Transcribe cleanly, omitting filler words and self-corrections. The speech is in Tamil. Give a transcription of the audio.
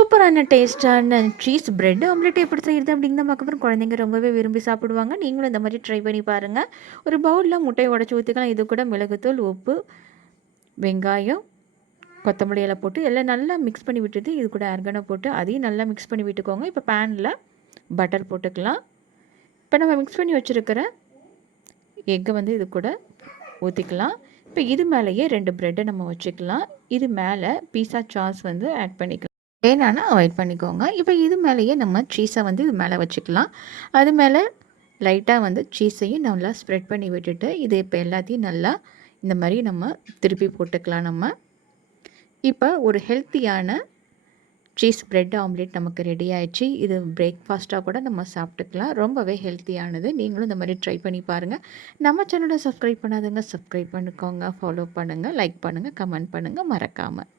சூப்பரான டேஸ்ட்டான சீஸ் பிரெட் ஆம்லெட் எப்படி செய்கிறது அப்படின்னு தான் பார்க்க போகிறோம். குழந்தைங்க ரொம்பவே விரும்பி சாப்பிடுவாங்க. நீங்களும் இந்த மாதிரி ட்ரை பண்ணி பாருங்கள். ஒரு பவுலில் முட்டையை உடச்சி ஊற்றிக்கலாம். இது கூட மிளகுத்தூள், உப்பு, வெங்காயம், கொத்தமல்லி எல்லாம் போட்டு எல்லாம் நல்லா மிக்ஸ் பண்ணி விட்டுட்டு இது கூட ஆர்கானோ போட்டு அதையும் நல்லா மிக்ஸ் பண்ணி விட்டுக்கோங்க. இப்போ பேனில் பட்டர் போட்டுக்கலாம். இப்போ நம்ம மிக்ஸ் பண்ணி வச்சுருக்கிற எக்கை வந்து இது கூட ஊற்றிக்கலாம். இப்போ இது மேலேயே 2 ப்ரெட்டை நம்ம வச்சுக்கலாம். இது மேலே பீஸா சாஸ் வந்து ஆட் பண்ணிக்கலாம். வேணான்னா அவாய்ட் பண்ணிக்கோங்க. இப்போ இது மேலேயே நம்ம சீஸை வந்து இது மேலே வச்சுக்கலாம். அது மேலே லைட்டாக வந்து சீஸையும் நல்லா ஸ்ப்ரெட் பண்ணி விட்டுட்டு இது இப்போ எல்லாத்தையும் நல்லா இந்த மாதிரி நம்ம திருப்பி போட்டுக்கலாம். நம்ம இப்போ ஒரு ஹெல்த்தியான சீஸ் பிரெட் ஆம்லெட் நமக்கு ரெடி ஆயிடுச்சு. இது பிரேக்ஃபாஸ்ட்டாக கூட நம்ம சாப்பிட்டுக்கலாம். ரொம்பவே ஹெல்த்தியானது. நீங்களும் இந்த மாதிரி ட்ரை பண்ணி பாருங்கள். நம்ம சேனலை சப்ஸ்கிரைப் பண்ணாதவங்க சப்ஸ்கிரைப் பண்ணிக்கோங்க, ஃபாலோ பண்ணுங்கள், லைக் பண்ணுங்கள், கமெண்ட் பண்ணுங்கள் மறக்காமல்.